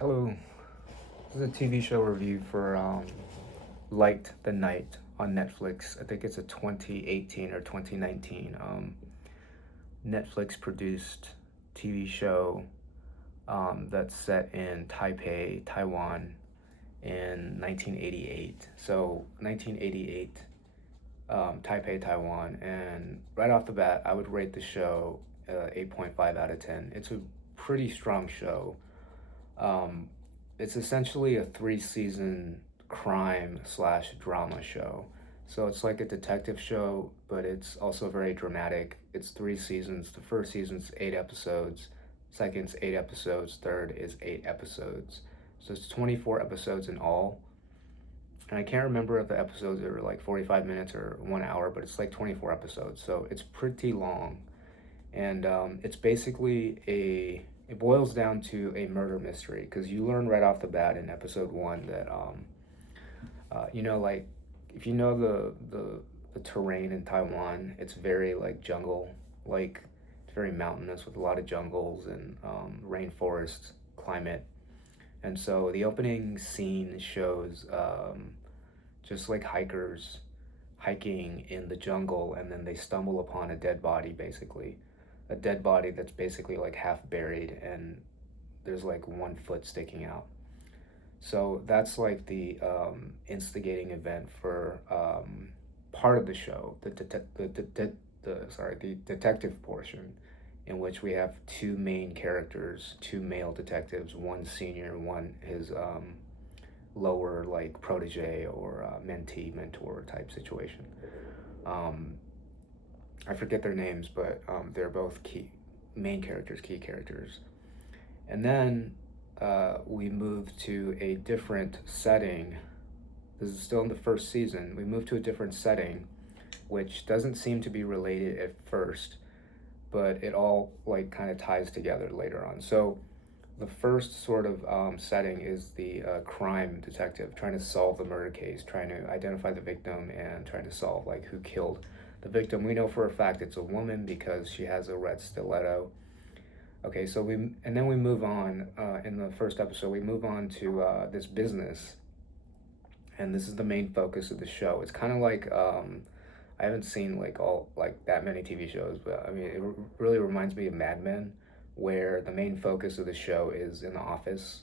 Hello, this is a TV show review for Light the Night on Netflix. I think it's a 2018 or 2019 Netflix produced TV show that's set in Taipei, Taiwan in 1988. So, 1988, Taipei, Taiwan. And right off the bat, I would rate the show 8.5 out of 10. It's a pretty strong show. Um, it's essentially a three-season crime slash drama show. So it's like a detective show, but it's also very dramatic. It's three seasons. The first season's 8 episodes, second's 8 episodes, third is 8 episodes. So it's 24 episodes in all. And I can't remember if the episodes are like 45 minutes or 1 hour, but it's like 24 episodes. So it's pretty long. And it's basically it boils down to a murder mystery because you learn right off the bat in episode one that like if you know the terrain in Taiwan, it's very like jungle, like it's very mountainous with a lot of jungles and rainforest climate. And so the opening scene shows just like hikers hiking in the jungle, and then they stumble upon a dead body, basically a dead body that's basically like half buried, and there's like one foot sticking out. So that's like the instigating event for part of the show, the detective portion, in which we have two main characters, two male detectives, one senior, one his lower like protege or mentee mentor type situation. Um, I forget their names, but they're both key characters. And then we move to a different setting. This is still in the first season. We move to a different setting, which doesn't seem to be related at first, but it all like kind of ties together later on. So the first sort of setting is the crime detective trying to solve the murder case, trying to identify the victim and trying to solve like who killed the victim. We know for a fact it's a woman because she has a red stiletto. Okay, so we move on in the first episode. We move on to this business, and this is the main focus of the show. It's kind of like I haven't seen like all like that many TV shows, but I mean really reminds me of Mad Men, where the main focus of the show is in the office.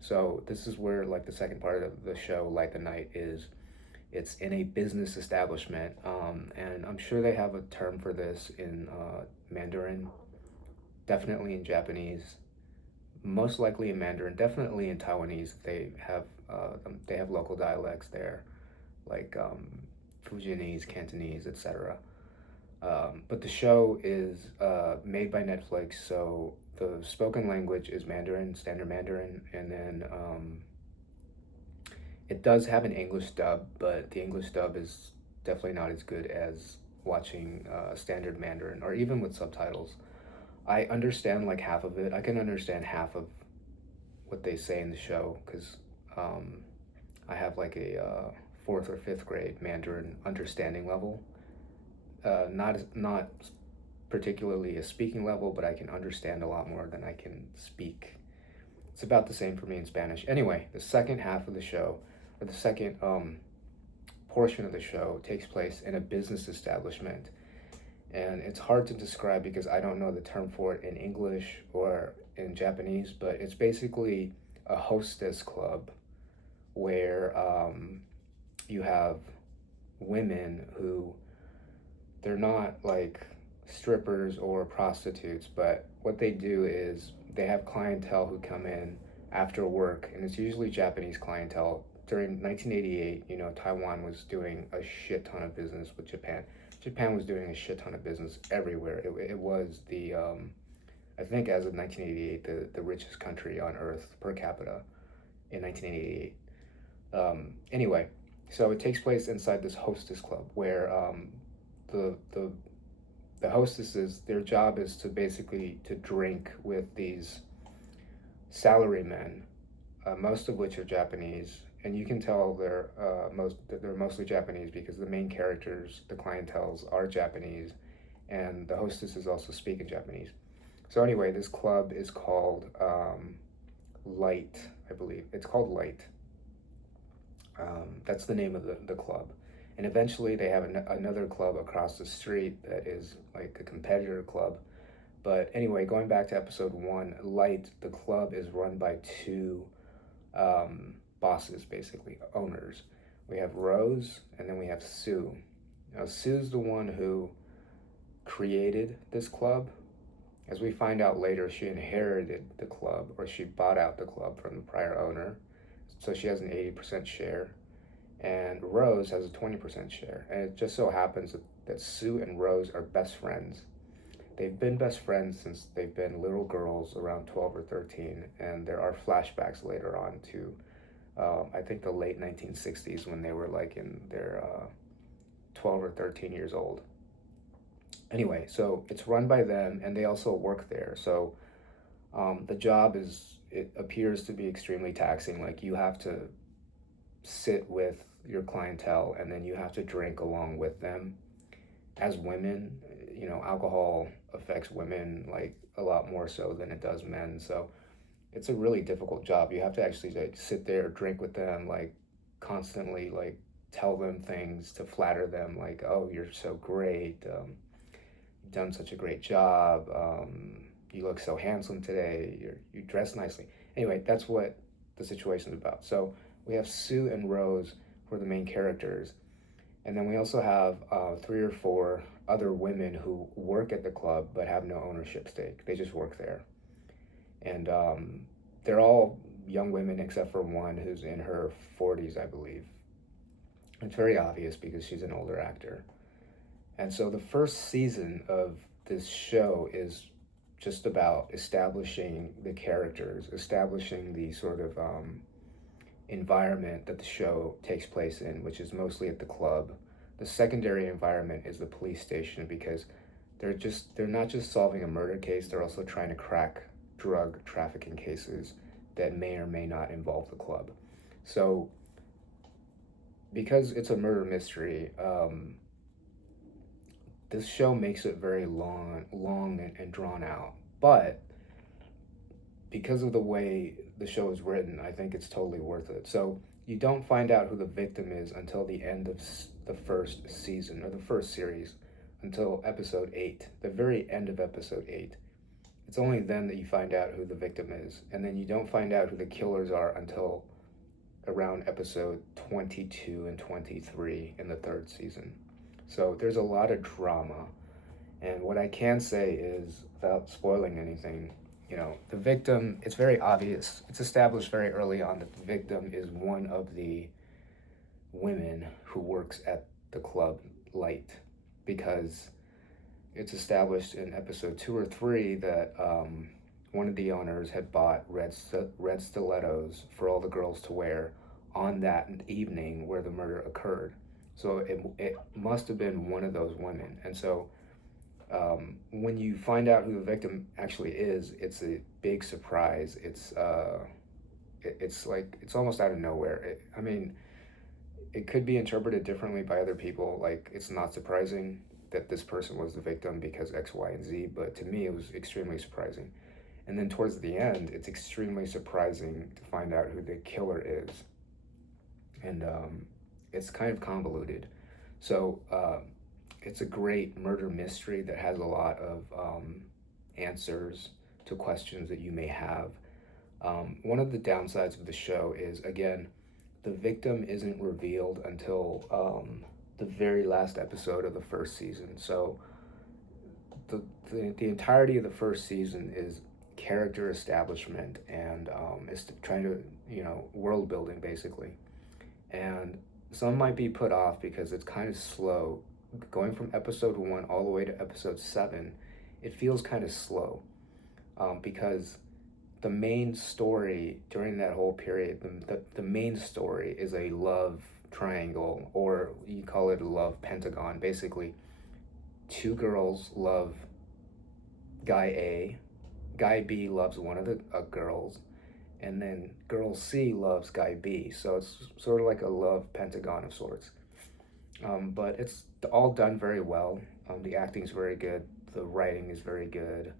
So this is where like the second part of the show, Light the Night, is. It's in a business establishment, and I'm sure they have a term for this in Mandarin, definitely in Japanese, most likely in Mandarin, definitely in Taiwanese. They have local dialects there, like Fujianese, Cantonese, etc. But the show is made by Netflix, so the spoken language is Mandarin, standard Mandarin, and then it does have an English dub, but the English dub is definitely not as good as watching standard Mandarin or even with subtitles. I understand like half of it. I can understand half of what they say in the show because um, I have like a fourth or fifth grade Mandarin understanding level. Not particularly a speaking level, but I can understand a lot more than I can speak. It's about the same for me in Spanish. Anyway, the second half of the show, or the second portion of the show, takes place in a business establishment. And it's hard to describe because I don't know the term for it in English or in Japanese, but it's basically a hostess club where you have women who they're not like strippers or prostitutes, but what they do is they have clientele who come in after work, and it's usually Japanese clientele. During 1988, Taiwan was doing a shit ton of business with Japan. Japan was doing a shit ton of business everywhere. It was I think as of 1988, the richest country on earth per capita in 1988. Anyway, so it takes place inside this hostess club where the the the hostesses, their job is to basically to drink with these salarymen, most of which are Japanese, and you can tell they're mostly Japanese because the main characters, the clientels, are Japanese, and the hostesses also speak in Japanese. So anyway, this club is called Light, I believe. It's called Light. That's the name of the club. And eventually they have another club across the street that is like a competitor club. But anyway, going back to episode one, Light, the club is run by two bosses, basically, owners. We have Rose and then we have Sue. Now, Sue's the one who created this club. As we find out later, she inherited the club, or she bought out the club from the prior owner. So she has an 80% share, and Rose has a 20% share. And it just so happens that Sue and Rose are best friends. They've been best friends since they've been little girls around 12 or 13, and there are flashbacks later on to, I think, the late 1960s when they were like in their 12 or 13 years old. Anyway, so it's run by them, and they also work there. So the job it appears to be extremely taxing. Like, you have to sit with your clientele, and then you have to drink along with them. As women, alcohol affects women like a lot more so than it does men. So it's a really difficult job. You have to actually like sit there, drink with them, like constantly, like tell them things to flatter them, like, oh, you're so great, you've done such a great job, you look so handsome today, you dress nicely. Anyway, that's what the situation's about. So we have Sue and Rose who are the main characters, and then we also have 3 or 4 other women who work at the club but have no ownership stake. They just work there. And they're all young women except for one who's in her 40s, I believe. It's very obvious because she's an older actor. And so the first season of this show is just about establishing the characters, establishing the sort of environment that the show takes place in, which is mostly at the club. The secondary environment is the police station, because they're not just solving a murder case, they're also trying to crack drug trafficking cases that may or may not involve the club. So because it's a murder mystery, this show makes it very long and drawn out. But because of the way the show is written, I think it's totally worth it. So you don't find out who the victim is until the end of the first season, or the first series, until episode 8, the very end of episode 8. It's only then that you find out who the victim is. And then you don't find out who the killers are until around episode 22 and 23 in the third season. So there's a lot of drama. And what I can say is, without spoiling anything, the victim, it's very obvious. It's established very early on that the victim is one of the women who works at the club Light, because it's established in episode 2 or 3 that one of the owners had bought red stilettos for all the girls to wear on that evening where the murder occurred. So it must have been one of those women. And so when you find out who the victim actually is, it's a big surprise. It's almost out of nowhere. It could be interpreted differently by other people. Like, it's not surprising that this person was the victim because X, Y, and Z, but to me it was extremely surprising. And then towards the end, it's extremely surprising to find out who the killer is. And it's kind of convoluted. So it's a great murder mystery that has a lot of answers to questions that you may have. One of the downsides of the show is, again, the victim isn't revealed until the very last episode of the first season. So the entirety of the first season is character establishment, and is trying to, world building, basically. And some might be put off because it's kind of slow. Going from episode 1 all the way to episode 7, it feels kind of slow, because the main story during that whole period, the main story is a love triangle, or you call it a love pentagon. Basically, 2 girls love guy A, guy B loves one of the girls, and then girl C loves guy B. So it's sort of like a love pentagon of sorts. But it's all done very well. The acting's very good. The writing is very good.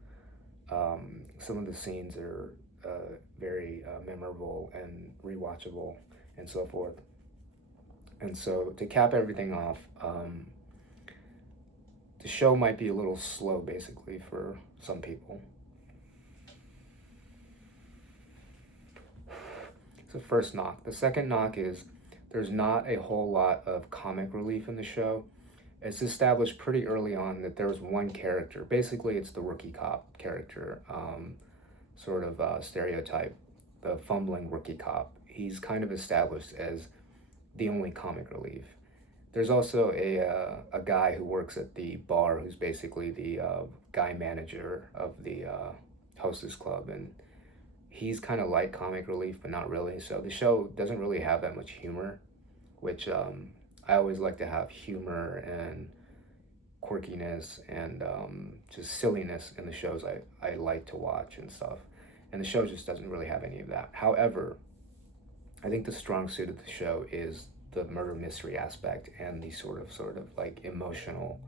Some of the scenes are very memorable and rewatchable and so forth. And so to cap everything off, the show might be a little slow, basically, for some people. It's the first knock. The second knock is there's not a whole lot of comic relief in the show. It's established pretty early on that there's one character. Basically, it's the rookie cop character, sort of stereotype, the fumbling rookie cop. He's kind of established as the only comic relief. There's also a guy who works at the bar who's basically the guy manager of the hostess club, and he's kind of like comic relief, but not really. So the show doesn't really have that much humor, which I always like to have humor and quirkiness and just silliness in the shows I like to watch and stuff. And the show just doesn't really have any of that. However, I think the strong suit of the show is the murder mystery aspect and the sort of like emotional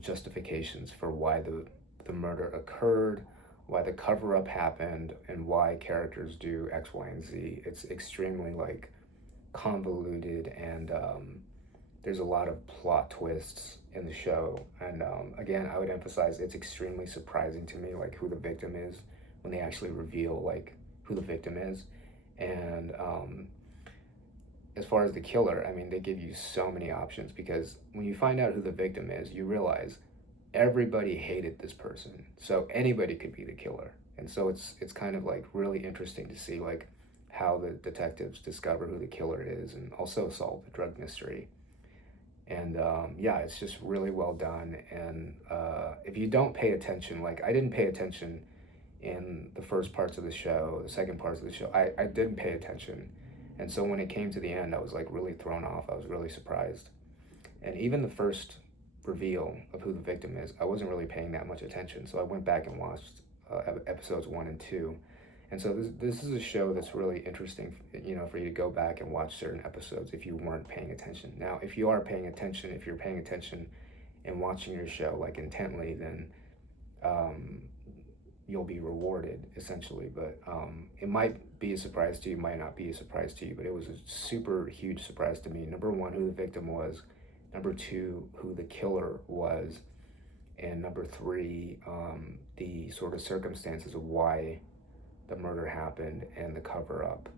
justifications for why the murder occurred, why the cover up happened, and why characters do X, Y, and Z. It's extremely like convoluted, and there's a lot of plot twists in the show. And again, I would emphasize it's extremely surprising to me, like who the victim is when they actually reveal like who the victim is. And as far as the killer, I mean, they give you so many options, because when you find out who the victim is, you realize everybody hated this person, so anybody could be the killer. And so it's kind of like really interesting to see like how the detectives discover who the killer is and also solve the drug mystery. And yeah, it's just really well done. And if you don't pay attention, like I didn't pay attention in the first parts of the show, the second parts of the show, I didn't pay attention. And so when it came to the end, I was like really thrown off. I was really surprised. And even the first reveal of who the victim is, I wasn't really paying that much attention. So I went back and watched episodes 1 and 2. And so this is a show that's really interesting, you know, for you to go back and watch certain episodes if you weren't paying attention. Now, if you are paying attention, if you're paying attention and watching your show like intently, then you'll be rewarded essentially. But it might be a surprise to you, might not be a surprise to you, but it was a super huge surprise to me. Number one, who the victim was. Number two, who the killer was. And number three, the sort of circumstances of why the murder happened and the cover up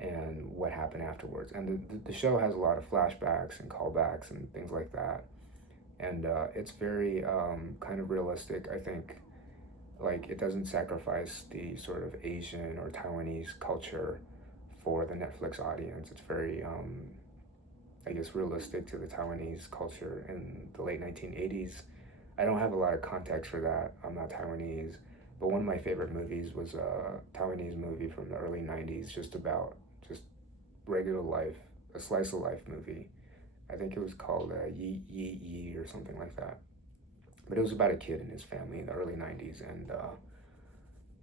and what happened afterwards. And the show has a lot of flashbacks and callbacks and things like that. And it's very kind of realistic, I think. Like, it doesn't sacrifice the sort of Asian or Taiwanese culture for the Netflix audience. It's very, I guess, realistic to the Taiwanese culture in the late 1980s. I don't have a lot of context for that. I'm not Taiwanese. But one of my favorite movies was a Taiwanese movie from the early 90s, just about just regular life, a slice of life movie. I think it was called Yi Yi Yi or something like that. But it was about a kid and his family in the early 90s. And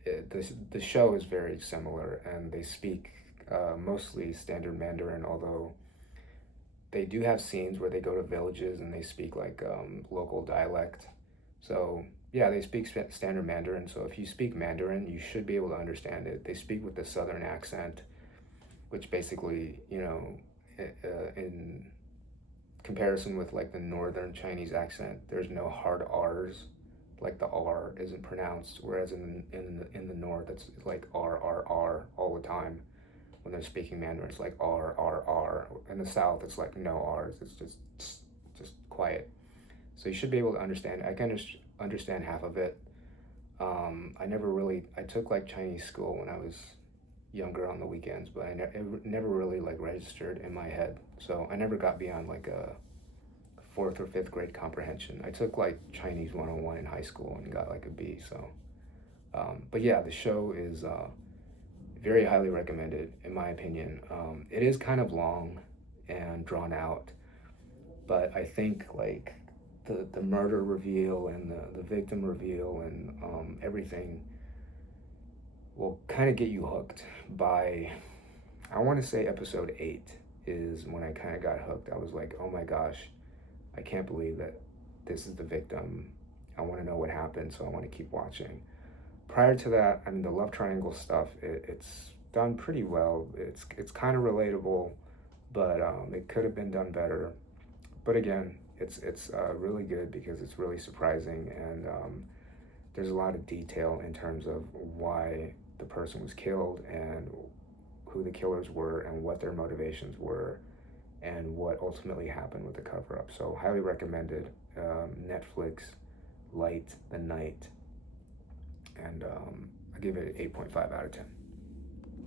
the show is very similar, and they speak mostly standard Mandarin, although they do have scenes where they go to villages and they speak like local dialect. So yeah, they speak standard Mandarin. So if you speak Mandarin, you should be able to understand it. They speak with the southern accent, which basically, you know, in comparison with like the northern Chinese accent, there's no hard R's. Like the R isn't pronounced, whereas in the north, it's like R all the time. When they're speaking Mandarin, it's like R. In the south, it's like no R's. It's just quiet. So you should be able to understand. I can understand half of it. I took like Chinese school when I was younger on the weekends, but it never really like registered in my head. So I never got beyond like a 4th or 5th grade comprehension. I took like Chinese 101 in high school and got like a B. So, but yeah, the show is very highly recommended in my opinion. It is kind of long and drawn out, but I think like the murder reveal and the victim reveal and everything will kind of get you hooked by, I want to say episode 8 is when I kind of got hooked. I was like, oh my gosh, I can't believe that this is the victim. I want to know what happened, so I want to keep watching. prior to that, I mean, the love triangle stuff, it's done pretty well. It's kind of relatable, but it could have been done better. But again, it's really good because it's really surprising, and there's a lot of detail in terms of why the person was killed and who the killers were and what their motivations were and what ultimately happened with the cover up. So highly recommended. Netflix, Light the Night, and I give it an 8.5 out of 10.